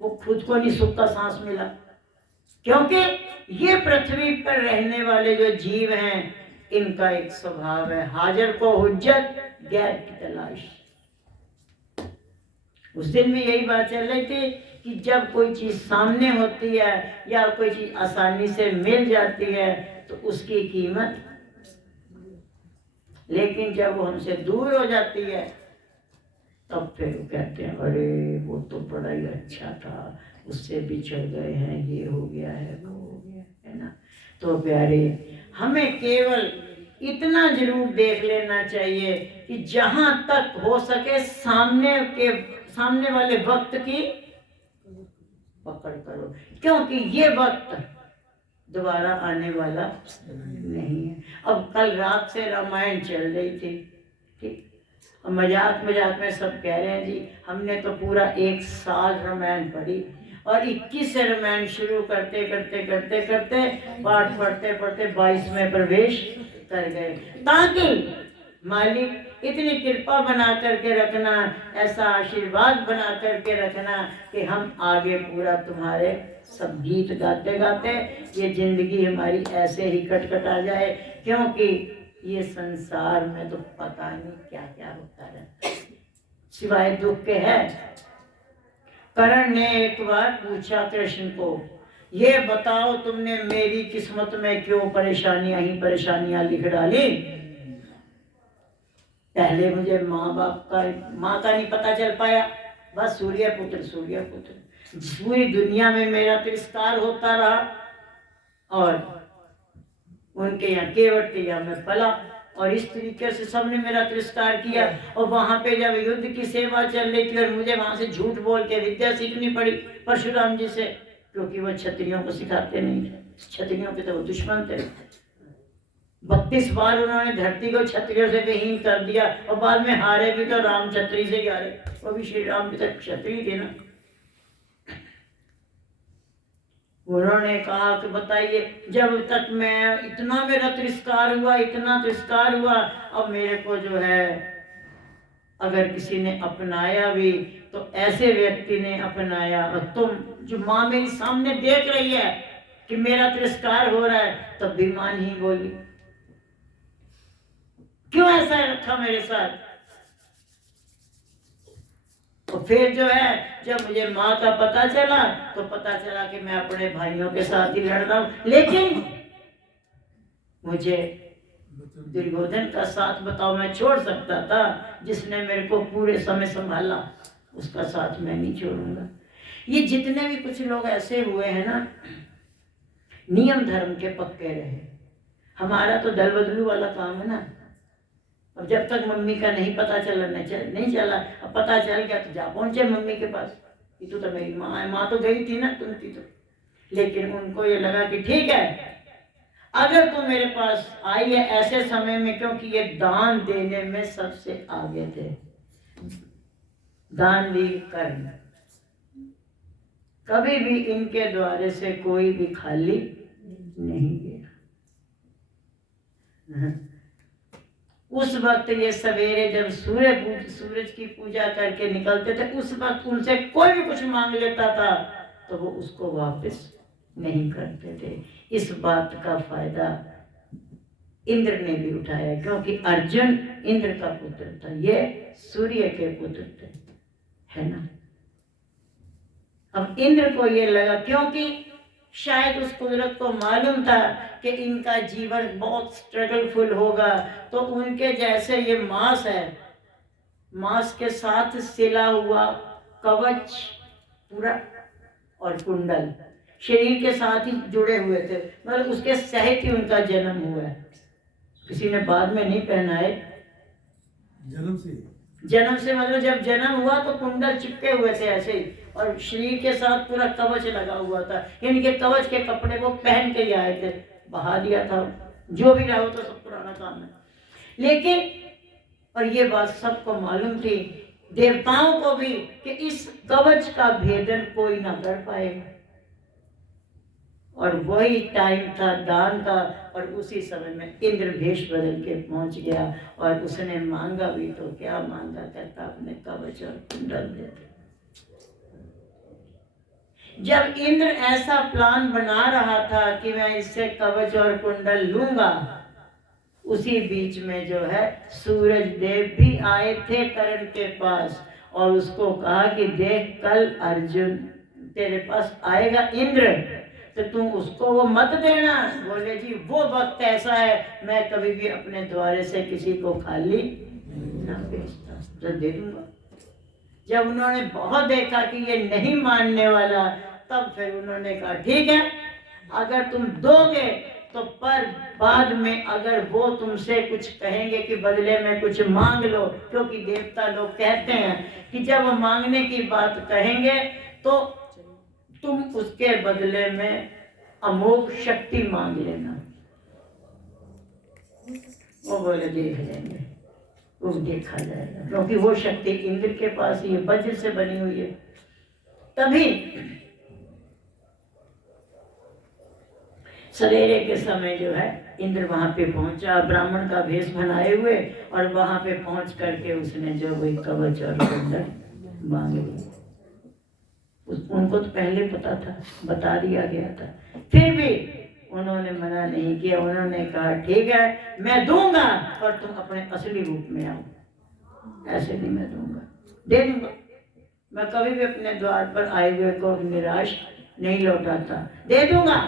वो खुद को नहीं सुख का सांस मिला। क्योंकि ये पृथ्वी पर रहने वाले जो जीव हैं इनका एक स्वभाव है, हाजिर को हुज्जत गैर की तलाश। उस दिन भी यही बात चल रही थी कि जब कोई चीज सामने होती है या कोई चीज आसानी से मिल जाती है तो उसकी कीमत, लेकिन जब वो हमसे दूर हो जाती है तब फिर वो कहते हैं अरे वो तो बड़ा ही अच्छा था, उससे बिछड़ गए हैं, ये हो गया है, वो हो गया है ना। तो प्यारे हमें केवल इतना जरूर देख लेना चाहिए कि जहां तक हो सके सामने वाले वक्त की पकड़ करो, क्योंकि ये वक्त दोबारा आने वाला नहीं है। अब कल रात से रामायण चल रही थी, ठीक, मजाक मजाक में सब कह रहे हैं जी हमने तो पूरा 1 साल रामायण पढ़ी और 21 से रामायण शुरू करते करते करते करते पाठ पढ़ते पढ़ते 22 में प्रवेश कर गए। ताकि मालिक इतनी कृपा बना करके रखना, ऐसा आशीर्वाद बना करके रखना कि हम आगे पूरा तुम्हारे सब गीत गाते गाते ये जिंदगी हमारी ऐसे ही कटकटा जाए। क्योंकि ये संसार में तो पता नहीं क्या क्या होता रहता है सिवाय दुख के है। कर्ण ने एक बार पूछा कृष्ण को, ये बताओ तुमने मेरी किस्मत में क्यों परेशानियां ही परेशानियां लिख डाली। पहले मुझे माँ का नहीं पता चल पाया, बस सूर्य पुत्र पूरी दुनिया में मेरा तिरस्कार होता रहा और उनके यहाँ केवट के यहाँ मैं पला और इस तरीके से सबने मेरा तिरस्कार किया। और वहां पे जब युद्ध की सेवा चल रही थी और मुझे वहां से झूठ बोल के विद्या सीखनी पड़ी परशुराम जी से, क्योंकि वो क्षत्रियों को सिखाते नहीं थे, क्षत्रियों के तो वो दुश्मन थे। 32 बार उन्होंने धरती को क्षत्रियों से विहीन कर दिया और बाद में हारे भी तो राम क्षत्रिय से ही हारे, वो भी श्री राम भी तक क्षत्रिय थे ना। उन्होंने कहा कि बताइए जब तक मैं इतना मेरा तिरस्कार हुआ, इतना तिरस्कार हुआ, अब मेरे को जो है अगर किसी ने अपनाया भी तो ऐसे व्यक्ति ने अपनाया, और तुम जो माँ मेरी सामने देख रही है कि मेरा तिरस्कार हो रहा है तब भी माँ नहीं बोली, क्यों ऐसा रखा मेरे साथ। तो फिर जो है जब मुझे माँ का पता चला तो पता चला कि मैं अपने भाइयों के साथ ही लड़ रहा हूं, लेकिन मुझे दुर्योधन का साथ बताओ मैं छोड़ सकता था, जिसने मेरे को पूरे समय संभाला, उसका साथ मैं नहीं छोड़ूंगा। ये जितने भी कुछ लोग ऐसे हुए हैं ना, नियम धर्म के पक्के रहे। हमारा तो दल बदलू वाला काम है ना। अब जब तक मम्मी का नहीं पता चला नहीं चला, अब पता चल गया तो जा पहुंचे मम्मी के पास कि तू तो मेरी माँ है। माँ तो गई थी ना, तुम थी तो, लेकिन उनको ये लगा कि ठीक है अगर तुम मेरे पास आई है ऐसे समय में, क्योंकि ये दान देने में सबसे आगे थे, दानवीर कर्ण, कभी भी इनके द्वारे से कोई भी खाली नहीं गया। उस वक्त ये सवेरे जब सूरज की पूजा करके निकलते थे, उस वक्त उनसे कोई भी कुछ मांग लेता था तो वो उसको वापस नहीं करते थे। इस बात का फायदा इंद्र ने भी उठाया, क्योंकि अर्जुन इंद्र का पुत्र था, ये सूर्य के पुत्र थे, है ना। अब इंद्र को ये लगा, क्योंकि शायद उस कुदरत को मालूम था कि इनका जीवन बहुत स्ट्रगलफुल होगा, तो उनके जैसे ये मांस है, मांस के साथ सिला हुआ कवच पूरा और कुंडल शरीर के साथ ही जुड़े हुए थे, मतलब उसके सहित ही उनका जन्म हुआ है। किसी ने बाद में नहीं पहनाए, जन्म से जन्म से मतलब जब जन्म हुआ तो कुंडल चिपके हुए थे ऐसे ही, और शरीर के साथ पूरा कवच लगा हुआ था, यानी कि कवच के कपड़े वो पहन के ही आए थे, बहा दिया था। जो भी रहा हो तो सब पुराना काम है। लेकिन और ये बात सबको मालूम थी, देवताओं को भी, कि इस कवच का भेदन कोई ना कर पाएगा। और वही टाइम था दान का, और उसी समय में इंद्र भेष बदल के पहुंच गया, और उसने मांगा भी तो क्या मांगा, कहता अपने कवच और कुंडल दे दे। जब इंद्र ऐसा प्लान बना रहा था कि मैं इससे कवच और कुंडल लूंगा, उसी बीच में जो है सूरज देव भी आए थे कर्ण के पास, और उसको कहा कि देख कल अर्जुन तेरे पास आएगा इंद्र, तो तुम उसको वो मत देना। बोले जी वो वक्त ऐसा है, मैं कभी भी अपने द्वारे से किसी को खाली ना भेजता, तो दे दूंगा। जब उन्होंने बहुत देखा कि ये नहीं मानने वाला, तब फिर उन्होंने कहा ठीक है, अगर तुम दोगे तो, पर बाद में अगर वो तुमसे कुछ कहेंगे कि बदले में कुछ मांग लो, क्योंकि देवता लोग कहते हैं कि जब वो मांगने की बात कहेंगे तो तुम उसके बदले में अमोघ शक्ति मांग लेना। वो बोले देख लेंगे, वो देखा जाएगा, क्योंकि वो शक्ति इंद्र के पास ही है, वज्र से बनी हुई है। तभी सवेरे के समय जो है इंद्र वहां पे पहुंचा, ब्राह्मण का भेष बनाए हुए, और वहां पे पहुंच करके उसने जो वही कवच और कुंडल मांग लिया। उनको तो पहले पता था, बता दिया गया था, फिर भी उन्होंने मना नहीं किया। उन्होंने कहा ठीक है मैं दूंगा, पर तुम अपने असली रूप में आओ। ऐसे नहीं मैं दूंगा, दे दूंगा, मैं कभी भी अपने द्वार पर आए हुए को निराश नहीं लौटाता, दे दूंगा,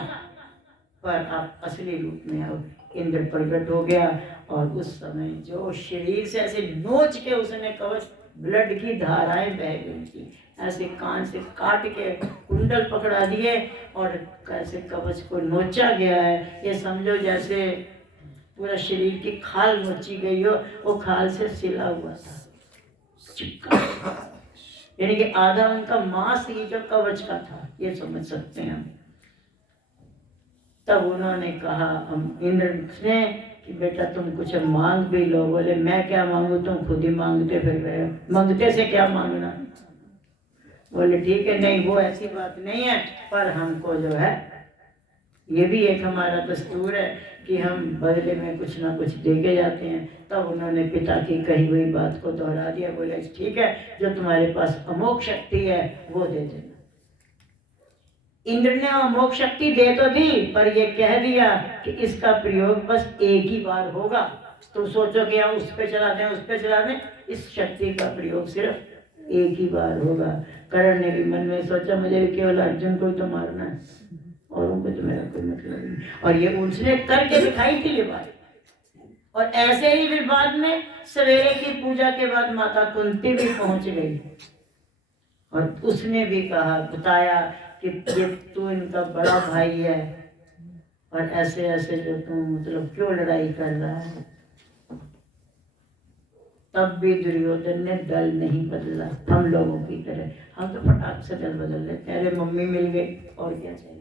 पर आप असली रूप में आओ। इंद्र प्रकट हो गया, और उस समय जो शरीर से ऐसे नोच के उसने कवच, ब्लड की धाराएं बह गई थी, ऐसे कान से काट के कुंडल पकड़ा दिए, और कैसे कवच को नोचा गया है, ये समझो जैसे पूरा शरीर की खाल नोची गई हो, वो खाल से सिला हुआ था, चिपका, यानी कि आधा उनका मांस ही जो कवच का था, ये समझ सकते हैं हम। तब उन्होंने कहा, हम इंद्र ने, कि बेटा तुम कुछ मांग भी लो। बोले मैं क्या मांगू, तुम खुद ही मांगते फिर रहे हो, मांगते से क्या मांगना। बोले ठीक है, नहीं वो ऐसी बात नहीं है, पर हमको जो है ये भी एक हमारा दस्तूर है कि हम बदले में कुछ ना कुछ दे के जाते हैं। तब उन्होंने पिता की कही हुई बात को दोहरा दिया। बोले ठीक है, जो तुम्हारे पास अमोघ शक्ति है वो दे देना। इंद्र ने अमोघ शक्ति दे तो दी, पर ये कह दिया कि इसका प्रयोग बस एक ही बार होगा। तो सोचो कि हम उस पे चला दें, उस पे चला दें, इस शक्ति का प्रयोग सिर्फ एक ही बार होगा। कर्ण ने भी मन में सोचा मुझे भी केवल अर्जुन को ही तो मारना है, औरों को तो मेरा कोई मतलब नहीं। और ये उसने करके दिखाई थी ये बात। और ऐसे ही फिर बाद में सवेरे की पूजा के बाद माता कुंती भी पहुंच गई, और उसने भी कहा, बताया कि ये तू इनका बड़ा भाई है, और ऐसे ऐसे जो तू मतलब क्यों लड़ाई कर रहा है। तब भी दुर्योधन ने दल नहीं बदला, हम लोगों की तरह। हम तो फटाक से दल बदल लेते, अरे मम्मी मिल गई और क्या चाहिए।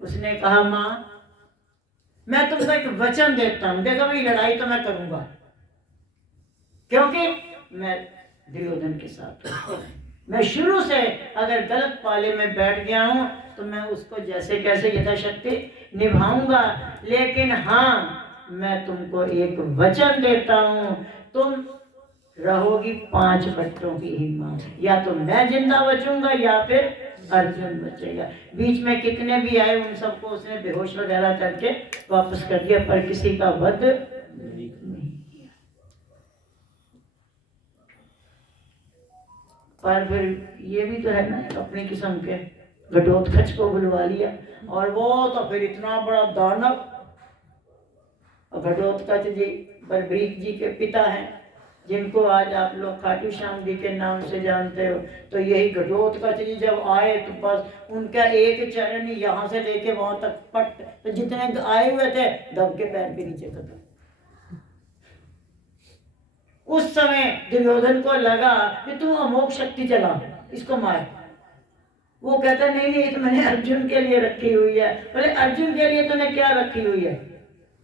उसने कहा माँ मैं तुमको एक वचन देता हूँ, देखो भाई लड़ाई तो मैं करूंगा, क्योंकि मैं दुर्योधन के साथ हूँ। मैं शुरू से अगर गलत पाले में बैठ गया हूँ तो मैं उसको जैसे कैसे यथाशक्ति निभाऊंगा। लेकिन हाँ, मैं तुमको एक वचन देता हूँ, तुम रहोगी 5 बच्चों की ही माँ, या तो मैं जिंदा बचूंगा या फिर अर्जुन बचेगा। बीच में कितने भी आए उन सबको उसने बेहोश वगैरह करके वापस कर दिया, पर किसी का वध नहीं किया। पर फिर ये भी तो है ना अपनी किस्म के, घटोत्कच को बुलवा लिया, और वो तो फिर इतना बड़ा दानव। घटोत्कच जी बलबरीक जी के पिता हैं, जिनको आज आप लोग खाटू श्याम जी के नाम से जानते हो। तो यही घटोत्कच जी जब आए तो बस उनका एक चरण यहाँ से लेके वहां तक पट, तो जितने आए हुए थे दब के पैर के नीचे खत्म। उस समय दुर्योधन को लगा कि तू अमोघ शक्ति चला, इसको मार। वो कहता नहीं नहीं, ये तो मैंने अर्जुन के लिए रखी हुई है। बोले अर्जुन के लिए तूने क्या रखी हुई है?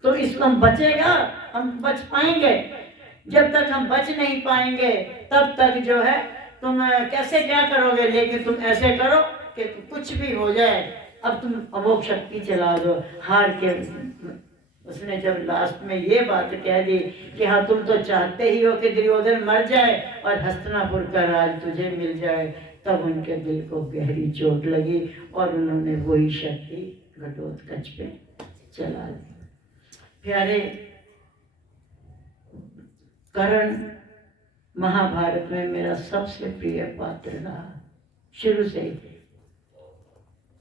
तो इसको हम बचेगा, हम बच पाएंगे? जब तक हम बच नहीं पाएंगे तब तक जो है तुम कैसे क्या करोगे? लेकिन तुम ऐसे करो कि कुछ भी हो जाए, अब तुम अमोघ शक्ति चला दो। हार के उसने जब लास्ट में ये बात कह दी कि हाँ तुम तो चाहते ही हो कि दुर्योधन मर जाए और हस्तिनापुर का राज तुझे मिल जाए, तब उनके दिल को गहरी चोट लगी और उन्होंने वही शक्ति घटोत्कच पे चला दी। प्यारे, कर्ण महाभारत में मेरा सबसे प्रिय पात्र रहा शुरू से ही।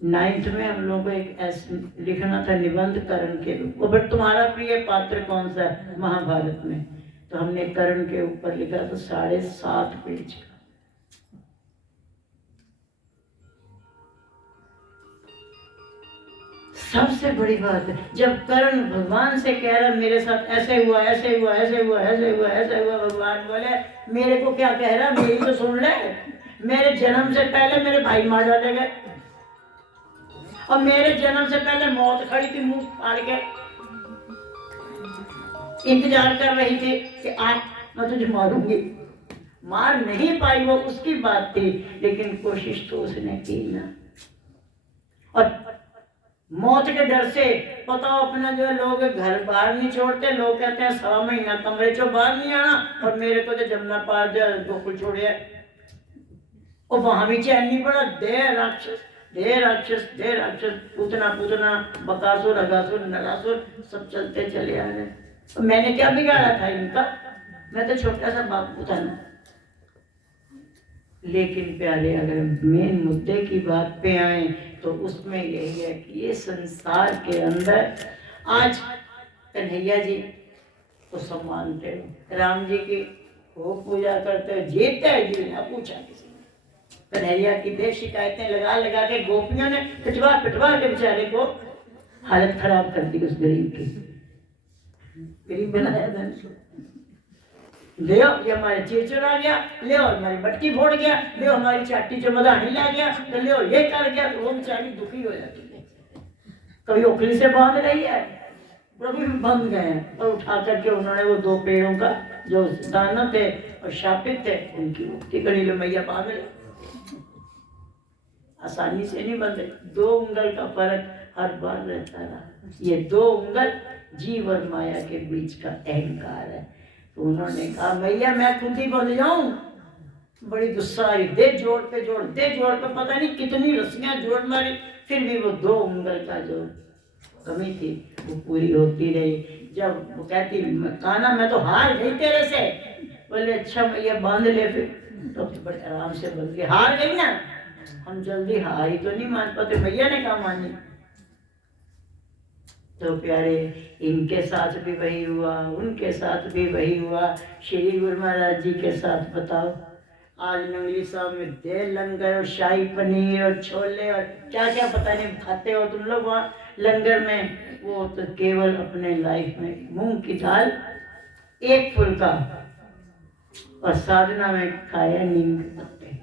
9th में हम लोगों को एक ऐसे लिखना था निबंध कर्ण के ऊपर, बट तुम्हारा प्रिय पात्र कौन सा है महाभारत में? तो हमने कर्ण के ऊपर लिखा तो 7.5 पेज का। सबसे बड़ी बात है जब कर्ण भगवान से कह रहा मेरे साथ ऐसे हुआ ऐसे हुआ ऐसे हुआ ऐसे हुआ ऐसे हुआ, भगवान बोले मेरे को क्या कह रहा, मेरी तो सुन ले। मेरे जन्म से पहले मेरे भाई मार डाले गए और मेरे जन्म से पहले मौत खड़ी थी मुंह फाड़ के, इंतजार कर रही थी कि आज मैं तुझे मारूंगी। मार नहीं पाई, वो उसकी बात थी, लेकिन कोशिश तो उसने की ना। और मौत के डर से बताओ, अपना जो है लोग घर बाहर नहीं छोड़ते, लोग कहते हैं 1.5 महीना कमरे चो बाहर नहीं आना, और मेरे को तो जमुना पार जो गोकुल छोड़िया, और वहां भी चैन नहीं पड़ा। दे राक्षस दे राक्षस दे राक्षस, पूतना पूतना, बकासुर अगासुर नरासुर सब चलते चले आ रहे। तो मैंने क्या बिगाड़ा था इनका? मैं तो छोटा सा बापू था ना। लेकिन प्यारे, अगर मेन मुद्दे की बात पे आए तो उसमें यही है कि ये संसार के अंदर आज कन्हैया जी को सब मानते हो, राम जी की खूब पूजा करते हो, जीते है जी ना पूछा किसी ने। कन्हैया की देख शिकायतें लगा लगा के गोपियों ने पिटवा पिटवा के बेचारे को हालत खराब कर दी उस गरीब की। गरीब बनाया था, ले ये हमारे चीर चुरा गया, ले हमारी मटकी फोड़ गया, ले हमारी चाटी चमदा हिला गया, तो ले ये कर गया। तो वो बेचारी दुखी हो जाती है। कभी ओखली से बांध रही है, प्रभु भी बंध गए हैं, और उठा करके उन्होंने वो 2 पेड़ों का जो दाना थे और शापित थे उनकी मुक्ति करी, लो मैया बांध ले। आसानी से नहीं बंधे, 2 उंगल का फर्क हर बार रहता रहा। ये 2 उंगल जीव और माया के बीच का अहंकार है। तो उन्होंने कहा मैया मैं खुद ही बंध जाऊं। बड़ी गुस्सा आई, दे जोड़ पे जोड़, दे जोड़ पे, पता नहीं कितनी रस्सियां जोड़ मारी, फिर भी वो 2 उंगल का जो कमी थी वो पूरी होती रही। जब वो कहती कान्हा मैं तो हार गई तेरे से, बोले अच्छा मैया बांध ले। फिर तो बड़े आराम से बंध गई। हार गई ना, हम जल्दी हार ही तो नहीं मान पाते, मैया ने कहा मानी। तो प्यारे, इनके साथ भी वही हुआ, उनके साथ भी वही हुआ। श्री गुरु महाराज जी के साथ बताओ, आज नंगली साहब में दे लंगर और शाही पनीर और छोले और क्या क्या पता नहीं खाते हो तुम लोग वहाँ लंगर में। वो तो केवल अपने लाइफ में मूंग की दाल 1 फुल्का और साधना में खाया नीम के पत्ते।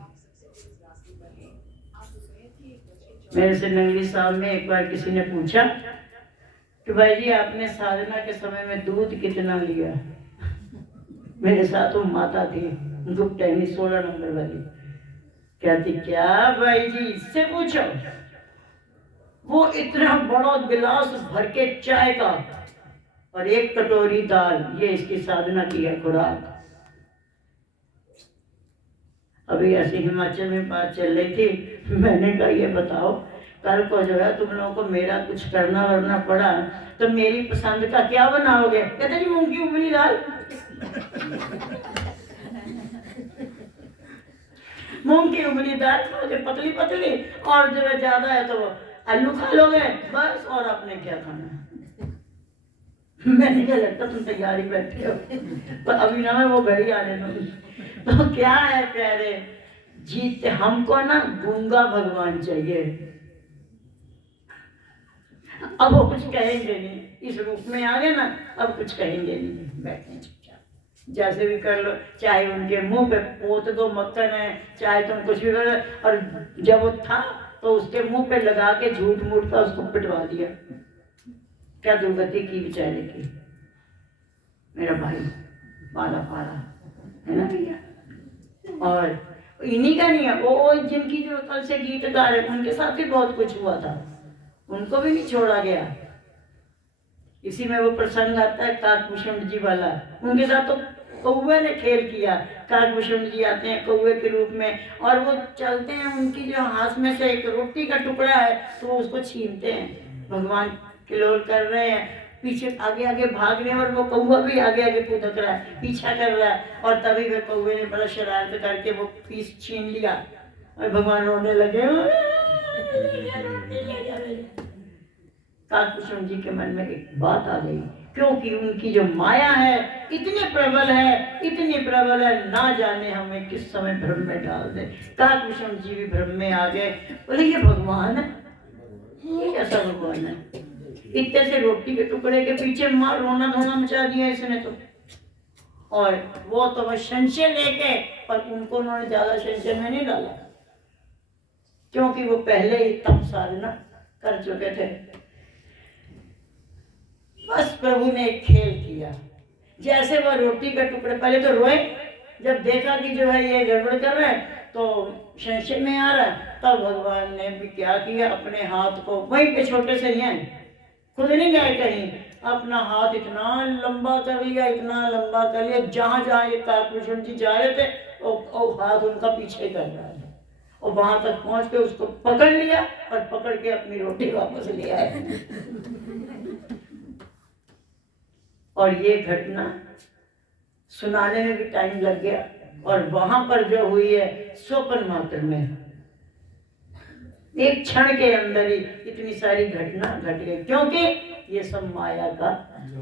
मेरे से नंगली साहब में एक बार किसी ने पूछा कि भाई जी आपने साधना के समय में दूध कितना लिया? मेरे साथ वो माता थी गुप्तैनी 16 नंबर वाली, कहती क्या भाई जी इससे पूछो? वो इतना बड़ा गिलास भर के चाय का और 1 कटोरी दाल, ये इसकी साधना की है खुराक। अभी ऐसे हिमाचल में बात चल रही थी, मैंने कहा ये बताओ कल को जो है तुम लोगों को मेरा कुछ करना वरना पड़ा तो मेरी पसंद का क्या बनाओगे? कहते जी मूंग की उबली दाल। मूंग की उबली दाल खाओगे पतली पतली, और जो है ज्यादा है तो आलू खा लोगे बस, और आपने क्या खाना? मैंने क्या लगता तुम तैयारी बैठे हो, पर अभी ना वो घड़ी आने दो। तो क्या है प्यारे, जीते हमको ना गूंगा भगवान चाहिए। अब वो कुछ कहेंगे नहीं, इस रूप में आ गए ना, अब कुछ कहेंगे नहीं, बैठे चुपचाप, जैसे भी कर लो, चाहे उनके मुंह पे पोत दो मक्खन है, चाहे तुम कुछ भी कर लो। और जब वो था तो उसके मुंह पे लगा के झूठ मूठ का उसको पिटवा दिया। क्या दुर्गति की बेचारे की, मेरा भाई पाला पाला है ना भैया। और इन्हीं का नहीं है, वो जिनकी जो कल से गीतकार है उनके साथ भी बहुत कुछ हुआ था, उनको भी नहीं छोड़ा गया। इसी में वो प्रसंग आता है काकभूषण जी वाला, उनके साथ तो कौवे ने खेल किया। काकभूषण जी आते हैं कौवे के रूप में, और वो चलते हैं, उनकी जो हाथ में से एक रोटी का टुकड़ा है तो वो उसको छीनते हैं। भगवान किलोल कर रहे हैं, पीछे आगे आगे भाग रहे हैं, और वो कौवा भी आगे आगे कूदक रहा है, पीछा कर रहा है। और तभी वे कौवे ने बड़ा शरारत करके वो पीस छीन लिया, और भगवान रोने लगे। काकभूषण जी के मन में एक बात आ गई, क्योंकि उनकी जो माया है इतनी प्रबल है, इतनी प्रबल है, ना जाने हमें किस समय भ्रम में डाल दे। काकभूषण जी भी भ्रम में आ गए, बोले ये भगवान है, ये कैसा भगवान है, इतने से रोटी के टुकड़े के पीछे मार रोना धोना मचा दिया इसने तो। और वो तो बस संशय लेके, पर उनको उन्होंने ज्यादा संशय में नहीं डाला, क्योंकि वो पहले ही तप साधना कर चुके थे। बस प्रभु ने एक खेल किया, जैसे वह रोटी का टुकड़े, पहले तो रोए, जब देखा कि जो है ये गड़बड़ कर रहे हैं तो संशय में आ रहा है, तब भगवान ने भी क्या किया, अपने हाथ को वहीं पे छोटे से ही हैं, खुद नहीं गए कहीं, अपना हाथ इतना लंबा कर लिया, इतना लंबा कर लिया, जहां जहां ये काकभूषण जी जा रहे थे और हाथ उनका पीछे कर रहा है, और वहां तक पहुंच के उसको पकड़ लिया और पकड़ के अपनी रोटी वापस ले आए। और ये घटना सुनाने में भी टाइम लग गया, और वहां पर जो हुई है स्वप्न मात्र में, एक क्षण के अंदर ही इतनी सारी घटना घट गई, क्योंकि ये सब माया का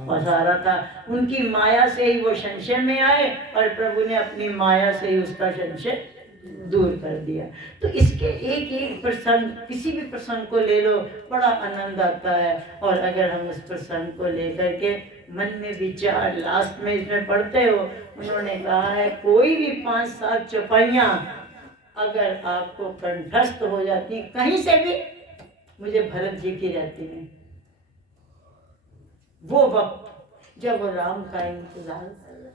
पसारा था। उनकी माया से ही वो संशय में आए, और प्रभु ने अपनी माया से ही उसका संशय दूर कर दिया। तो इसके एक एक प्रसंग, किसी भी प्रसंग को ले लो, बड़ा आनंद आता है। और अगर हम उस प्रसंग को लेकर के मन में विचार, लास्ट में इसमें पढ़ते हो, उन्होंने कहा है कोई भी 5-7 चौपाइयाँ अगर आपको कंठस्थ हो जाती कहीं से भी, मुझे भरत जी की रहती है, वो वक्त जब वो राम का इंतजार कर रहा,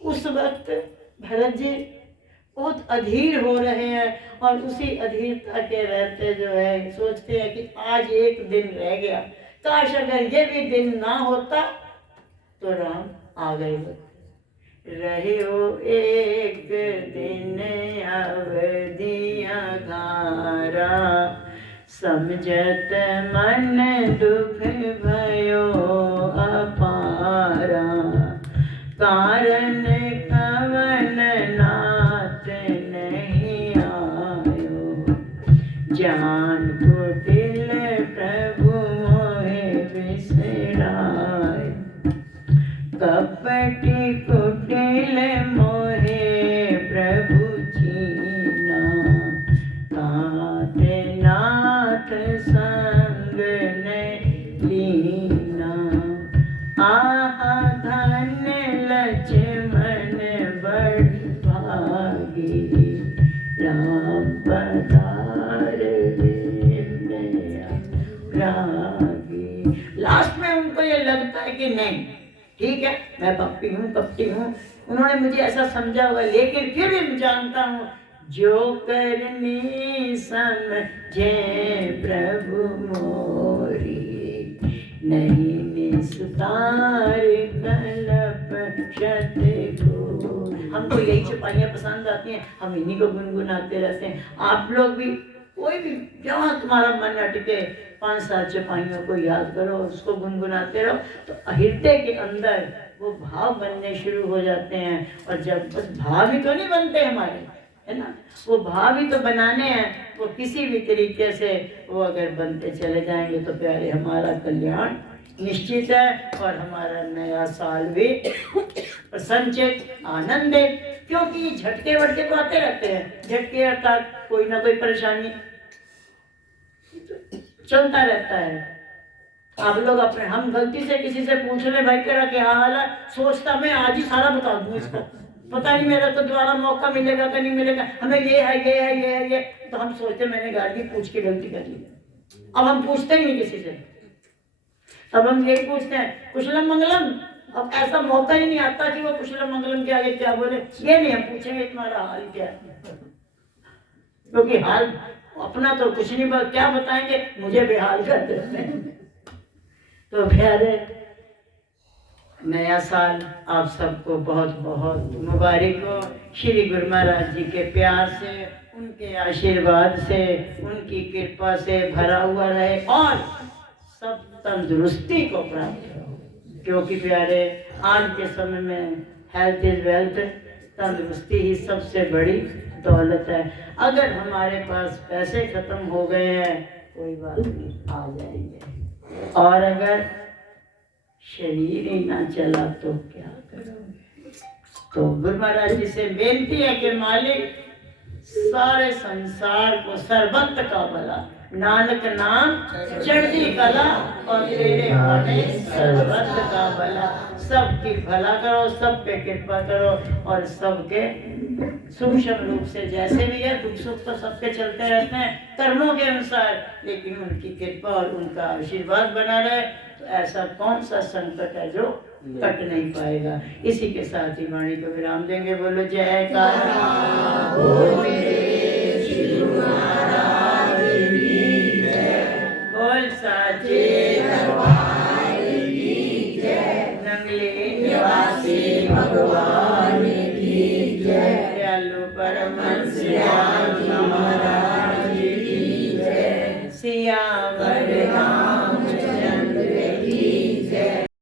उस वक्त भरत जी बहुत अधीर हो रहे हैं, और उसी अधीरता के रहते जो है सोचते हैं कि आज एक दिन रह गया, काश अगर ये भी दिन ना होता तो राम आ गए होते। रहे हो एक दिन अवधिया घारा, समझत मन दुख भयो अपारा, कारण कवन नाथ नहीं आयो, जान कुटिल प्रभु मोहे बिसराय, कपटी कुटिल मोहे प्रभु चीना, काते नाथ संग ने लीना, आहा धन्य लक्ष्मण बड़ भागी, राम पधार रागी। लास्ट में उनको ये लगता है कि नहीं ठीक है, मैं पप्पी हूँ, कपटी हूँ, उन्होंने मुझे ऐसा समझा होगा, लेकिन फिर भी मैं जानता हूँ जो करनी समझे प्रभु मोरी, नहीं निस्तार कल्प क्षत को। हमको यही चौपाइयाँ पसंद आती हैं, हम इन्हीं को गुनगुनाते रहते हैं। आप लोग भी, कोई भी जहाँ तुम्हारा मन अटके, 5-7 चौपाइयों को याद करो, उसको गुनगुनाते रहो, तो हृदय के अंदर वो भाव बनने शुरू हो जाते हैं। और जब बस भाव ही तो नहीं बनते हमारे, है ना, वो भाव ही तो बनाने हैं, वो किसी भी तरीके से वो अगर बनते चले जाएंगे तो प्यारे हमारा कल्याण निश्चित है, और हमारा नया साल भी संचित आनंदित, क्योंकि झटके वटके तो आते रहते हैं, झटके अर्थात कोई ना कोई परेशानी चलता रहता है। आप लोग अपने, हम गलती से किसी से पूछ ले भाई तेरा क्या हाल है, सोचता मैं आज ही सारा बता दूं इसको, पता नहीं मेरा तो दोबारा मौका मिलेगा कि नहीं मिलेगा, हमें ये है ये है ये है ये, तो हम सोचते मैंने गाड़ी पूछ के गलती कर ली। अब हम पूछते ही नहीं किसी से, अब हम यही पूछते हैं कुशलम मंगलम। अब ऐसा मौका ही नहीं आता कि वो कुशलम मंगलम के आगे क्या बोले, ये नहीं हम पूछेंगे तुम्हारा हाल क्या है, क्योंकि हाल अपना तो कुछ नहीं, क्या बताएंगे, मुझे बेहाल कर देते हैं। तो प्यारे, नया साल आप सबको बहुत बहुत मुबारक हो। श्री गुरु महाराज जी के प्यार से, उनके आशीर्वाद से, उनकी कृपा से भरा हुआ रहे और सब तंदुरुस्ती को प्राप्त हो, क्योंकि प्यारे आज के समय में हेल्थ इज वेल्थ, तंदुरुस्ती ही सबसे बड़ी दौलत है। अगर हमारे पास पैसे खत्म हो गए हैं कोई बात नहीं, आ जाएंगे, और अगर शरीर ही ना चला तो क्या करोगे। तो गुरु महाराज जी से बेनती है कि मालिक सारे संसार को सर्बंत का भला, नानक नाम चढ़ती कला और तेरे वाणे सर्बंत का भला, सबकी भला करो, सब पे कृपा करो और सबके सूक्ष्म रूप से जैसे भी है, दुख सुख तो सबके चलते रहते हैं कर्मों के अनुसार, लेकिन उनकी कृपा और उनका आशीर्वाद बना रहे। तो ऐसा कौन सा संकट है जो कट नहीं पाएगा। इसी के साथ ही वाणी को विराम देंगे। बोलो जय कान्हा बोल साचे दरबार की जय, नंगले निवासी भगवान।